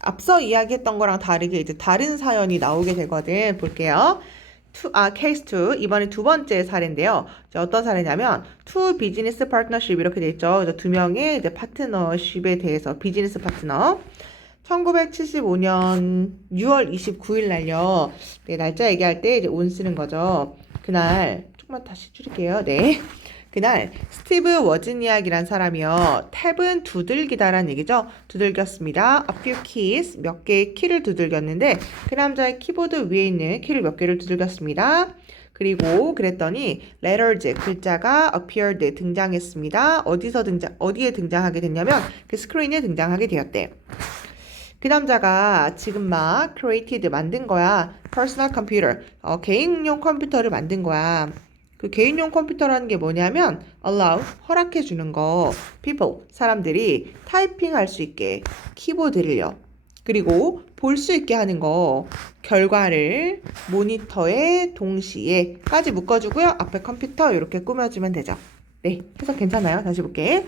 앞서 이야기했던 거랑 다르게 이제 다른 사연이 나오게 되거든. 볼게요. 케이스 2. 이번에 두 번째 사례인데요. 이제 어떤 사례냐면, two business partnership 이렇게 돼 있죠. 그래서 두 명의 이제 파트너십에 대해서, 비즈니스 파트너. 1975년 6월 29일 날요. 네, 날짜 얘기할 때 이제 온 쓰는 거죠. 그날, 조금만 다시 줄일게요. 네. 그날 스티브 워즈니악이란 사람이요. 탭은 두들기다란 얘기죠. 두들겼습니다. A few keys, 몇 개의 키를 두들겼는데 그 남자의 키보드 위에 있는 키를 몇 개를 두들겼습니다. 그리고 그랬더니 letters, 글자가 appeared, 등장했습니다. 어디에 등장하게 됐냐면 그 스크린에 등장하게 되었대. 그 남자가 지금 막 created, 만든 거야. personal computer, 개인용 컴퓨터를 만든 거야. 그 개인용 컴퓨터라는 게 뭐냐면 allow, 허락해 주는 거. people, 사람들이 타이핑 할 수 있게 키보드를요. 그리고 볼 수 있게 하는 거. 결과를 모니터에 동시에까지 묶어주고요. 앞에 컴퓨터 이렇게 꾸며주면 되죠. 네, 해석 괜찮아요? 다시 볼게.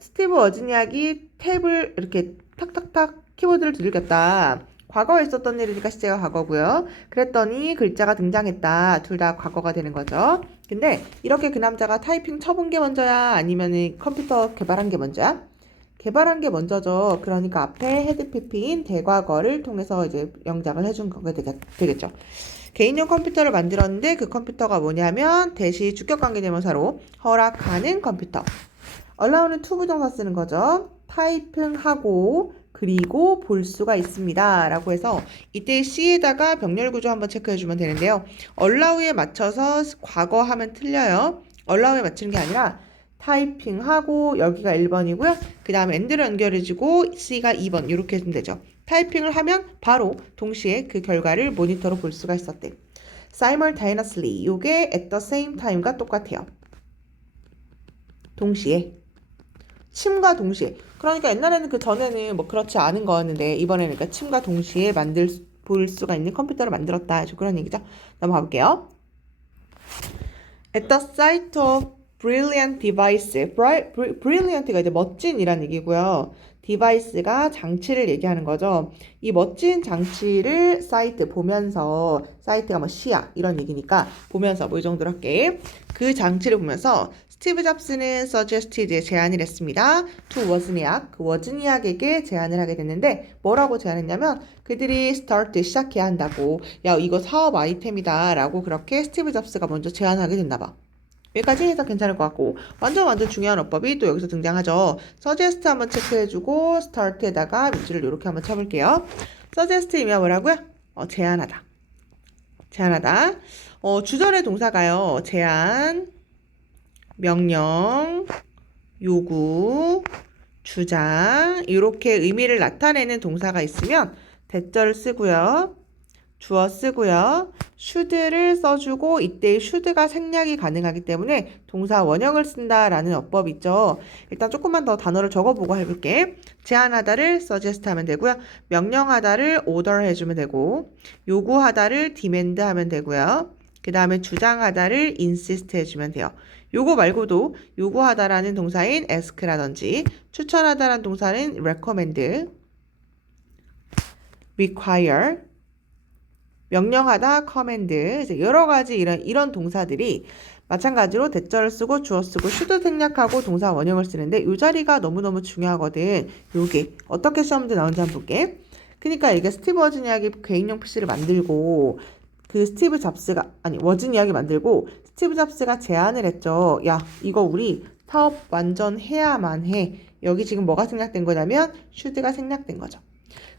스티브 워즈니악이 탭을 이렇게 탁탁탁 키보드를 두들겼다. 과거에 있었던 일이니까 시제가 과거고요. 그랬더니 글자가 등장했다. 둘 다 과거가 되는 거죠. 근데 이렇게 그 남자가 타이핑 쳐본 게 먼저야? 아니면 컴퓨터 개발한 게 먼저야? 개발한 게 먼저죠. 그러니까 앞에 헤드 PP인 대과거를 통해서 이제 영작을 해준 거가 되겠죠. 개인용 컴퓨터를 만들었는데 그 컴퓨터가 뭐냐면 대시 주격관계대명사로 허락하는 컴퓨터. allow는 to 부정사 쓰는 거죠. 타이핑하고 그리고 볼 수가 있습니다. 라고 해서 이때 C에다가 병렬 구조 한번 체크해 주면 되는데요. allow에 맞춰서 과거 하면 틀려요. allow에 맞추는 게 아니라 타이핑하고 여기가 1번이고요. 그 다음에 and를 연결해주고 C가 2번 이렇게 해주면 되죠. 타이핑을 하면 바로 동시에 그 결과를 모니터로 볼 수가 있었대. simultaneously 이게 at the same time과 똑같아요. 동시에. 침과 동시에. 그러니까 옛날에는 그 전에는 뭐 그렇지 않은 거였는데 이번에는 그러니까 침과 동시에 볼 수가 있는 컴퓨터를 만들었다. 그런 얘기죠. 넘어가 볼게요. At the sight of brilliant device. brilliant가 이제 멋진이란 얘기고요. device가 장치를 얘기하는 거죠. 이 멋진 장치를 sight 보면서, sight가 뭐 시야 이런 얘기니까 보면서 뭐 이 정도로 할게. 그 장치를 보면서 스티브 잡스는 suggested, 제안을 했습니다. to 워즈니악, 그 워즈니악에게 제안을 하게 됐는데 뭐라고 제안했냐면 그들이 start, 시작해야 한다고. 야, 이거 사업 아이템이다 라고 그렇게 스티브 잡스가 먼저 제안하게 됐나 봐. 여기까지 해서 괜찮을 것 같고 완전 중요한 어법이 또 여기서 등장하죠. suggest 한번 체크해주고 start에다가 밑줄을 이렇게 한번 쳐볼게요. suggest이면 뭐라고요? 제안하다. 제안하다. 주절의 동사가요. 제안, 명령, 요구, 주장 이렇게 의미를 나타내는 동사가 있으면 대절을 쓰고요. 주어 쓰고요. should를 써주고 이때 should가 생략이 가능하기 때문에 동사 원형을 쓴다라는 어법 있죠. 일단 조금만 더 단어를 적어보고 해볼게. 제안하다를 suggest 하면 되고요. 명령하다를 order 해주면 되고 요구하다를 demand 하면 되고요. 그 다음에 주장하다를 insist 해주면 돼요. 요거 말고도 요구하다라는 동사인 ask라든지 추천하다라는 동사는 recommend, require, 명령하다, command, 여러 가지 이런 동사들이 마찬가지로 대절을 쓰고 주어 쓰고 should 생략하고 동사 원형을 쓰는데 이 자리가 너무너무 중요하거든. 요게 어떻게 시험 문제 나오는지 한번 볼게. 그러니까 이게 스티브 워즈니악이 개인용 PC를 만들고 그 스티브 잡스가 워즈니악이 만들고 스티브 잡스가 제안을 했죠. 야, 이거 우리 사업 완전 해야만 해. 여기 지금 뭐가 생략된 거냐면 should가 생략된 거죠.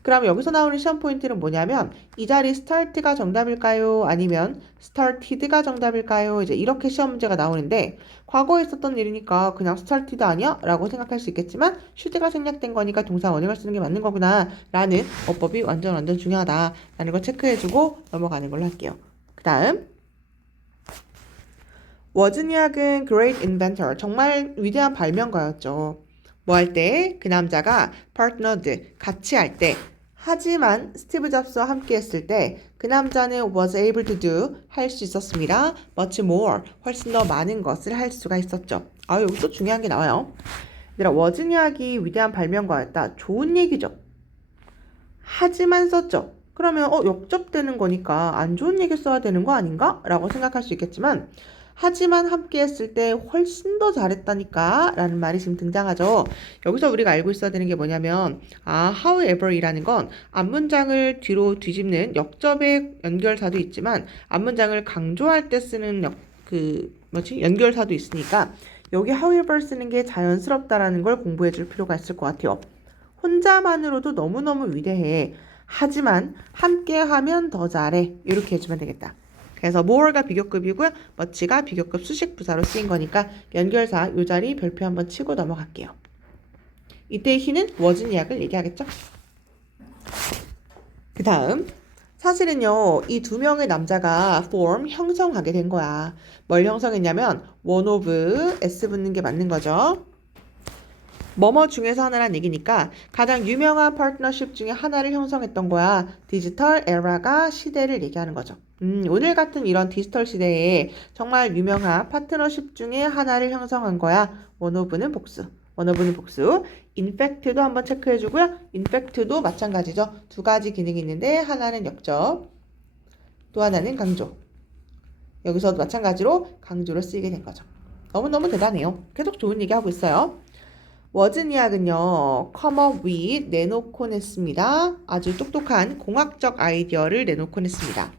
그럼 여기서 나오는 시험 포인트는 뭐냐면 이 자리 start가 정답일까요? 아니면 started가 정답일까요? 이제 이렇게 시험 문제가 나오는데 과거에 있었던 일이니까 그냥 started 아니야? 라고 생각할 수 있겠지만 should가 생략된 거니까 동사 원형을 쓰는 게 맞는 거구나 라는 어법이 완전 중요하다 라는 걸 체크해주고 넘어가는 걸로 할게요. 그 다음 워즈니악은 great inventor, 정말 위대한 발명가였죠. 뭐 할 때? 그 남자가 partnered, 같이 할 때. 하지만 스티브 잡스와 함께 했을 때 그 남자는 was able to do, 할 수 있었습니다. much more, 훨씬 더 많은 것을 할 수가 있었죠. 여기 또 중요한 게 나와요. 얘들아, 워즈니악이 위대한 발명가였다. 좋은 얘기죠. 하지만 썼죠. 그러면 역접되는 거니까 안 좋은 얘기 써야 되는 거 아닌가? 라고 생각할 수 있겠지만 하지만 함께 했을 때 훨씬 더 잘했다니까 라는 말이 지금 등장하죠. 여기서 우리가 알고 있어야 되는 게 뭐냐면 however 이라는 건 앞문장을 뒤로 뒤집는 역접의 연결사도 있지만 앞문장을 강조할 때 쓰는 연결사도 있으니까 여기 however 쓰는 게 자연스럽다라는 걸 공부해 줄 필요가 있을 것 같아요. 혼자만으로도 너무너무 위대해. 하지만 함께하면 더 잘해. 이렇게 해주면 되겠다. 그래서 more가 비교급이고요. much가 비교급 수식 부사로 쓰인 거니까 연결사 이 자리 별표 한번 치고 넘어갈게요. 이때 he는 wasn't 얘기하겠죠? 그 다음 사실은요 이 두 명의 남자가 form 형성하게 된 거야. 뭘 형성했냐면 one of s 붙는 게 맞는 거죠. 뭐뭐 중에서 하나란 얘기니까 가장 유명한 파트너십 중에 하나를 형성했던 거야. 디지털 에라가 시대를 얘기하는 거죠. 오늘 같은 이런 디지털 시대에 정말 유명한 파트너십 중에 하나를 형성한 거야. 원오브는 복수. 원오브는 복수. 인팩트도 한번 체크해주고요. 인팩트도 마찬가지죠. 두 가지 기능이 있는데 하나는 역접, 또 하나는 강조. 여기서도 마찬가지로 강조를 쓰이게 된 거죠. 너무너무 대단해요. 계속 좋은 얘기 하고 있어요. 워즈니악은요, come up with 내놓곤 했습니다. 아주 똑똑한 공학적 아이디어를 내놓곤 했습니다.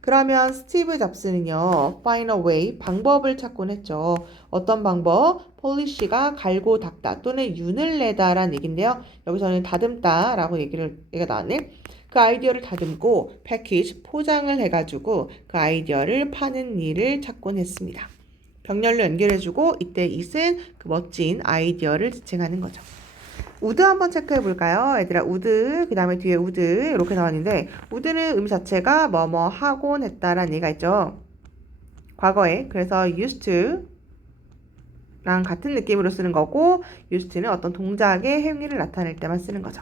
그러면 스티브 잡스는요, find a way, 방법을 찾곤 했죠. 어떤 방법? 폴리시가 갈고 닦다 또는 윤을 내다라는 얘기인데요. 여기서는 다듬다라고 얘기가 나왔네. 그 아이디어를 다듬고 패키지, 포장을 해가지고 그 아이디어를 파는 일을 찾곤 했습니다. 병렬로 연결해주고 이때 it은 그 멋진 아이디어를 지칭하는 거죠. would 한번 체크해 볼까요? 얘들아 would 그 다음에 뒤에 would 이렇게 나왔는데 would는 의미 자체가 뭐뭐 하곤 했다라는 얘기가 있죠. 과거에 그래서 used to 랑 같은 느낌으로 쓰는 거고 used to는 어떤 동작의 행위를 나타낼 때만 쓰는 거죠.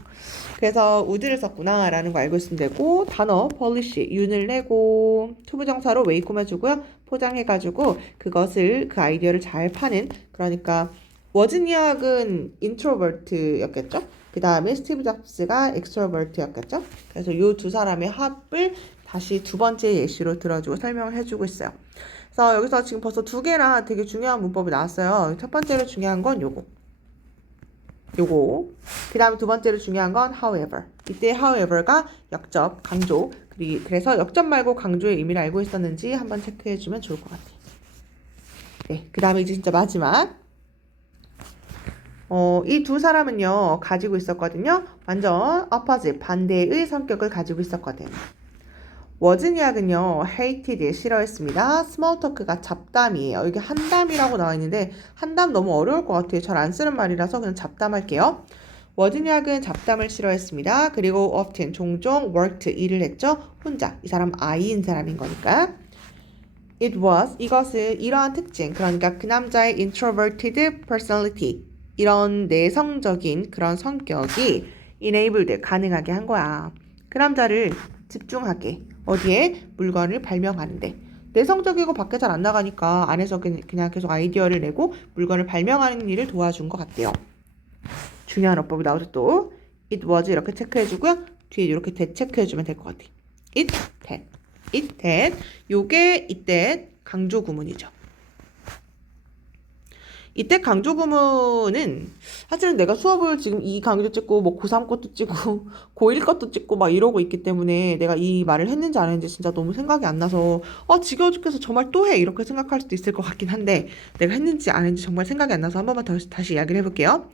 그래서 would를 썼구나 라는 거 알고 있으면 되고 단어 polish 윤을 내고 투부정사로 way 꾸며주고요. 포장해가지고 그것을 그 아이디어를 잘 파는 그러니까 워즈니악은 introvert였겠죠. 그 다음에 스티브 잡스가 extrovert였겠죠. 그래서 이 두 사람의 합을 다시 두 번째 예시로 들어주고 설명을 해주고 있어요. 그래서 여기서 지금 벌써 두 개나 되게 중요한 문법이 나왔어요. 첫 번째로 중요한 건 요거. 그 다음에 두 번째로 중요한 건 however. 이때 however가 역접, 강조. 그래서 역접 말고 강조의 의미를 알고 있었는지 한번 체크해주면 좋을 것 같아요. 네, 그 다음에 이제 진짜 마지막. 이 두 사람은요, 가지고 있었거든요. 완전 opposite, 반대의 성격을 가지고 있었거든요. 워즈니악은요, hated, 싫어했습니다. small talk가 잡담이에요. 여기 한담이라고 나와 있는데 한담 너무 어려울 것 같아요. 잘 안 쓰는 말이라서 그냥 잡담할게요. 워즈니악은 잡담을 싫어했습니다. 그리고 often, 종종 worked, 일을 했죠. 혼자, 이 사람 I인 사람인 거니까. It was, 이것은 이러한 특징, 그러니까 그 남자의 introverted personality, 이런 내성적인 그런 성격이 enabled, 가능하게 한 거야. 그 남자를 집중하게 어디에? 물건을 발명하는데. 내성적이고 밖에 잘 안 나가니까 안에서 그냥 계속 아이디어를 내고 물건을 발명하는 일을 도와준 것 같대요. 중요한 어법이 나오죠 또. It was 이렇게 체크해주고요. 뒤에 이렇게 that 체크해주면 될 것 같아. It, that. It, that. 요게 이때 강조 구문이죠. 이때 강조 구문은 사실은 내가 수업을 지금 이 강의도 찍고 뭐 고3 것도 찍고 고1 것도 찍고 막 이러고 있기 때문에 내가 이 말을 했는지 안 했는지 진짜 너무 생각이 안 나서 지겨워 죽겠어 저 말 또 해 이렇게 생각할 수도 있을 것 같긴 한데 내가 했는지 안 했는지 정말 생각이 안 나서 한 번만 다시 이야기를 해볼게요.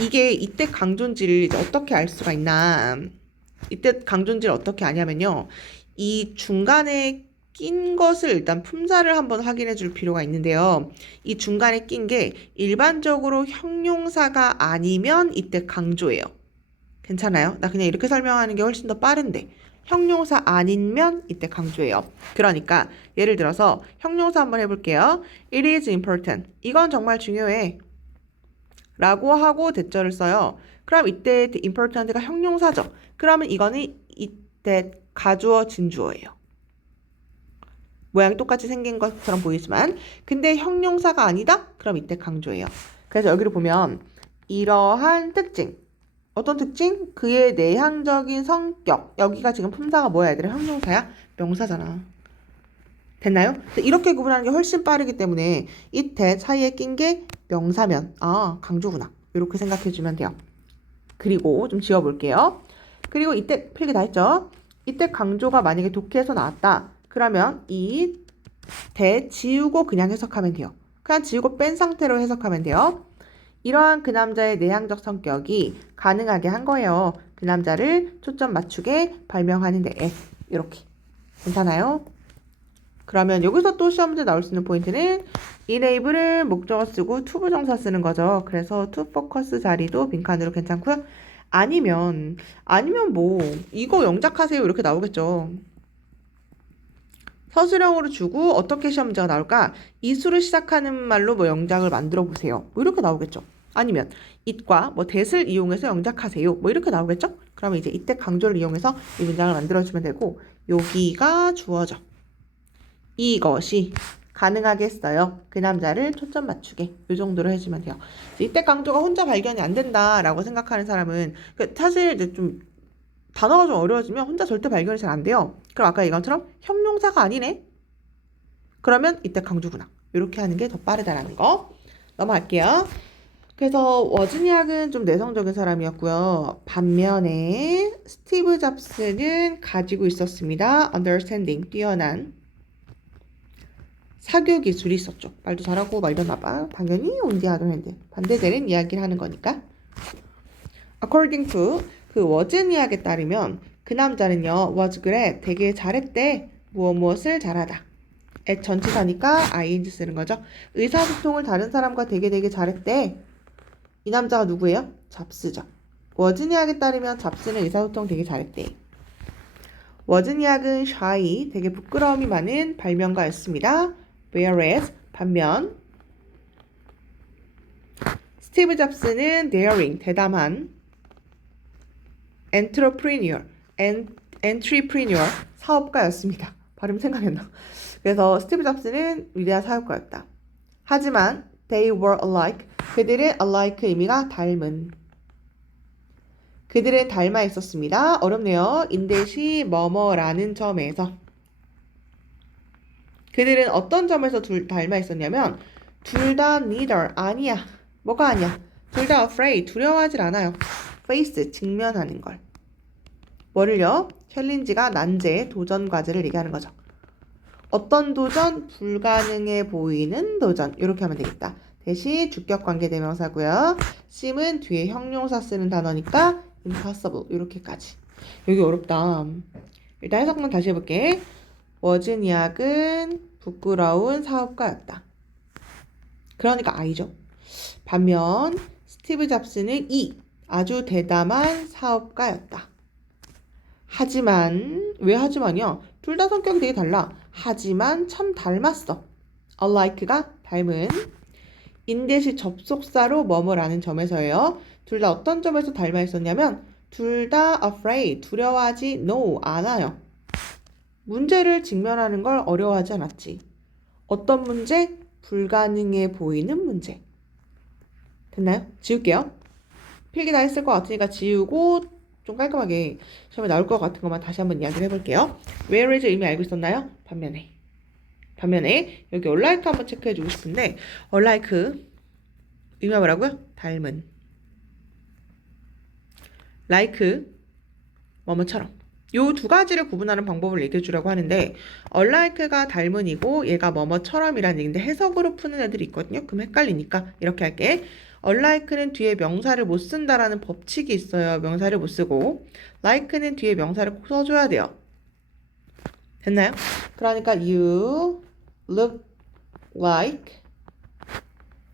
이게 이때 강조인지를 이제 어떻게 알 수가 있나. 이때 강조인지를 어떻게 아냐면요. 이 중간에 낀 것을 일단 품사를 한번 확인해 줄 필요가 있는데요. 이 중간에 낀 게 일반적으로 형용사가 아니면 이때 강조예요. 괜찮아요? 나 그냥 이렇게 설명하는 게 훨씬 더 빠른데 형용사 아니면 이때 강조예요. 그러니까 예를 들어서 형용사 한번 해볼게요. It is important. 이건 정말 중요해. 라고 하고 대절을 써요. 그럼 이때 important가 형용사죠. 그러면 이거는 이때 가주어 진주어예요. 모양이 똑같이 생긴 것처럼 보이지만 근데 형용사가 아니다? 그럼 이때 강조예요. 그래서 여기를 보면 이러한 특징 어떤 특징? 그의 내향적인 성격. 여기가 지금 품사가 뭐야, 얘들아? 형용사야? 명사잖아. 됐나요? 이렇게 구분하는 게 훨씬 빠르기 때문에 이때 사이에 낀 게 명사면 강조구나. 이렇게 생각해주면 돼요. 그리고 좀 지워볼게요. 그리고 이때 필기 다 했죠? 이때 강조가 만약에 독해에서 나왔다. 그러면 이 대 지우고 그냥 해석하면 돼요. 그냥 지우고 뺀 상태로 해석하면 돼요. 이러한 그 남자의 내향적 성격이 가능하게 한 거예요. 그 남자를 초점 맞추게 발명하는데 이렇게 괜찮아요? 그러면 여기서 또 시험 문제 나올 수 있는 포인트는 enable을 목적어 쓰고 to 부정사 쓰는 거죠. 그래서 to focus 자리도 빈칸으로 괜찮고요. 아니면 뭐 이거 영작하세요 이렇게 나오겠죠. 서술형으로 주고 어떻게 시험 문제가 나올까? 이수를 시작하는 말로 뭐 영작을 만들어 보세요. 뭐 이렇게 나오겠죠. 아니면 it과 뭐 that을 이용해서 영작하세요. 뭐 이렇게 나오겠죠. 그러면 이제 이때 강조를 이용해서 이 문장을 만들어주면 되고 여기가 주어져. 이것이 가능하게 했어요. 그 남자를 초점 맞추게. 이 정도로 해주면 돼요. 이때 강조가 혼자 발견이 안 된다라고 생각하는 사람은 사실 이제 좀 단어가 좀 어려워지면 혼자 절대 발견이 잘 안 돼요. 그럼 아까 얘기한처럼 형용사가 아니네? 그러면 이때 강조구나. 이렇게 하는 게 더 빠르다라는 거. 넘어갈게요. 그래서 워즈니악은 좀 내성적인 사람이었고요. 반면에 스티브 잡스는 가지고 있었습니다. understanding, 뛰어난 사교 기술이 있었죠. 말도 잘하고 막 이러나 봐. 당연히 온디하던 핸드. 반대되는 이야기를 하는 거니까. According to 그 워즈니악에 따르면 그 남자는요. was great. 되게 잘했대. 무엇을 잘하다. at 전치사니까 ing 쓰는 거죠. 의사소통을 다른 사람과 되게 잘했대. 이 남자가 누구예요? 잡스죠. 워즈니악에 따르면 잡스는 의사소통 되게 잘했대. 워즈니악은 shy, 되게 부끄러움이 많은 발명가였습니다. whereas, 반면 스티브 잡스는 daring, 대담한 entrepreneur, 사업가였습니다. 발음 생각이 안 나. 그래서 스티브 잡스는 위대한 사업가였다. 하지만 they were alike, 그들은 alike 의미가 닮은. 그들은 닮아 있었습니다. 어렵네요. 인대시 뭐뭐라는 점에서. 그들은 어떤 점에서 닮아 있었냐면 둘 다 neither, 아니야. 뭐가 아니야? 둘 다 afraid, 두려워하질 않아요. face, 직면하는 걸. 뭐를요? 챌린지가 난제, 도전 과제를 얘기하는 거죠. 어떤 도전? 불가능해 보이는 도전. 이렇게 하면 되겠다. 대시 주격관계대명사고요. sim은 뒤에 형용사 쓰는 단어니까 impossible 이렇게까지. 여기 어렵다. 일단 해석만 다시 해볼게. 워즈니악은 부끄러운 사업가였다. 그러니까 I죠. 반면 스티브 잡스는 아주 대담한 사업가였다. 하지만 왜 하지만이요? 둘 다 성격이 되게 달라. 하지만 참 닮았어. alike가 닮은. 인대시 접속사로 뭐뭐라는 점에서예요. 둘 다 어떤 점에서 닮아 있었냐면 둘 다 afraid, 두려워하지 않아요. 문제를 직면하는 걸 어려워하지 않았지. 어떤 문제? 불가능해 보이는 문제. 됐나요? 지울게요. 필기 다 했을 것 같으니까 지우고 좀 깔끔하게 시험에 나올 것 같은 것만 다시 한번 이야기를 해볼게요. whereas 의미 알고 있었나요? 반면에 여기 alike 한번 체크해주고 싶은데 alike 의미가 뭐라고요? 닮은. like 뭐뭐처럼. 요 두 가지를 구분하는 방법을 얘기해 주려고 하는데 alike가 닮은이고 얘가 뭐뭐처럼이라는 얘기인데 해석으로 푸는 애들이 있거든요. 그럼 헷갈리니까 이렇게 할게. alike는 뒤에 명사를 못 쓴다라는 법칙이 있어요. 명사를 못 쓰고 like는 뒤에 명사를 꼭 써줘야 돼요. 됐나요? 그러니까 you look like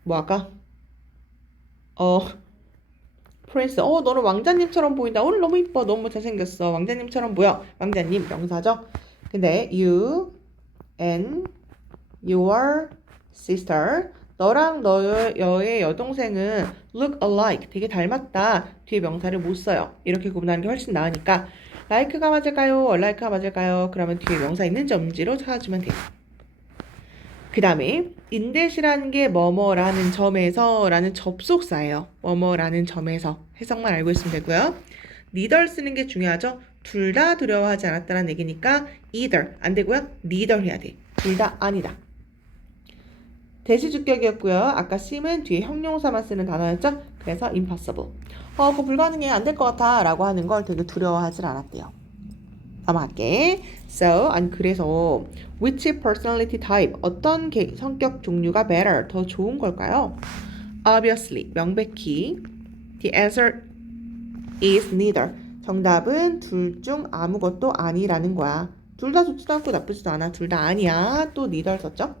뭐 아까? 프린스. 너는 왕자님처럼 보인다. 오늘 너무 이뻐. 너무 잘생겼어. 왕자님처럼 보여. 왕자님 명사죠. 근데 you and your sister 너랑 너의 여동생은 look alike. 되게 닮았다. 뒤에 명사를 못 써요. 이렇게 구분하는 게 훨씬 나으니까 like가 맞을까요? alike가 맞을까요? 그러면 뒤에 명사 있는지 없는지로 찾아주면 돼요. 그 다음에 인댓이라는 게 뭐뭐라는 점에서 라는 접속사예요. 뭐뭐라는 점에서 해석만 알고 있으면 되고요. neither 쓰는 게 중요하죠. 둘 다 두려워하지 않았다는 얘기니까 either 안 되고요. neither 해야 돼. 둘 다 아니다. 대시주격이었고요. 아까 sim은 뒤에 형용사만 쓰는 단어였죠. 그래서 impossible. 그거 불가능해 안 될 것 같아 라고 하는 걸 되게 두려워하진 않았대요. 넘어갈게. So, 그래서 which personality type, 어떤 성격 종류가 better, 더 좋은 걸까요? Obviously, 명백히 the answer is neither. 정답은 둘 중 아무것도 아니라는 거야. 둘 다 좋지도 않고 나쁘지도 않아. 둘 다 아니야. 또 neither 썼죠?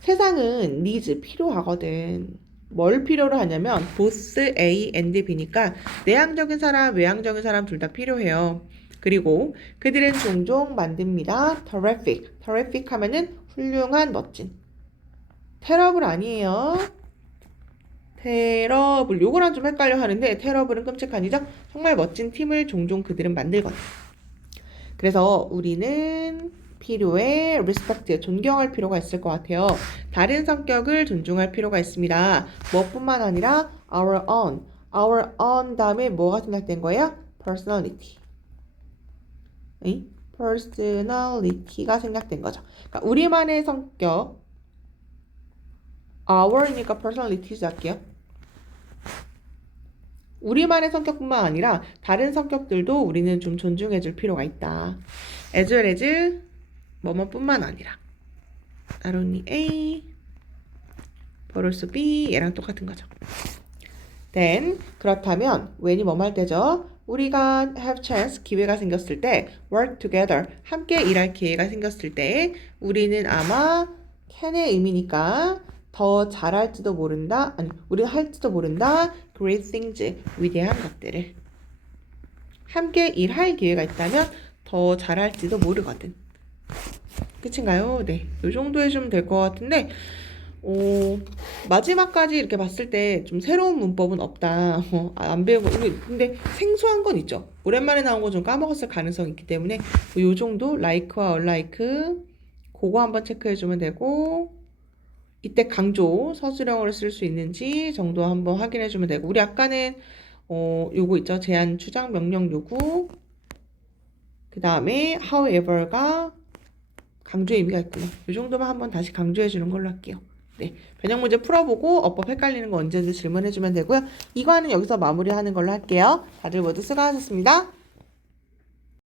세상은 needs, 필요하거든. 뭘 필요로 하냐면 both A and B니까 내향적인 사람, 외향적인 사람 둘 다 필요해요. 그리고 그들은 종종 만듭니다. terrific. terrific 하면은 훌륭한, 멋진. terrible 아니에요. terrible. 요거랑 좀 헷갈려 하는데 terrible은 끔찍한이죠. 정말 멋진 팀을 종종 그들은 만들거든. 그래서 우리는 필요해 respect, 존경할 필요가 있을 것 같아요. 다른 성격을 존중할 필요가 있습니다. 뭐뿐만 아니라 our own 다음에 뭐가 생략된 거예요? personality. personality가 생략된 거죠. 그러니까 우리만의 성격 our니까 personality 시작할게요. 우리만의 성격뿐만 아니라 다른 성격들도 우리는 좀 존중해 줄 필요가 있다. as well as 뭐뭐뿐만 아니라 not only A but also B 얘랑 똑같은 거죠. then 그렇다면 when이 뭐뭐 할 때죠? 우리가 have chance 기회가 생겼을 때 work together 함께 일할 기회가 생겼을 때 우리는 아마 can의 의미니까 더 잘할지도 모른다 우리가 할지도 모른다 great things 위대한 것들을 함께 일할 기회가 있다면 더 잘할지도 모르거든. 끝인가요? 네, 이 정도 해주면 될 것 같은데 마지막까지 이렇게 봤을 때 좀 새로운 문법은 없다. 안 배운 거 근데 생소한 건 있죠. 오랜만에 나온 거 좀 까먹었을 가능성이 있기 때문에 이 정도 like와 unlike 그거 한번 체크해주면 되고 이때 강조 서술형으로 쓸 수 있는지 정도 한번 확인해주면 되고 우리 아까는 요거 있죠. 제한 추장 명령 요구 그 다음에 however가 강조의 의미가 있구나. 이 정도만 한번 다시 강조해 주는 걸로 할게요. 네, 변형 문제 풀어보고 어법 헷갈리는 거 언제든지 질문해 주면 되고요. 이거는 여기서 마무리하는 걸로 할게요. 다들 모두 수고하셨습니다.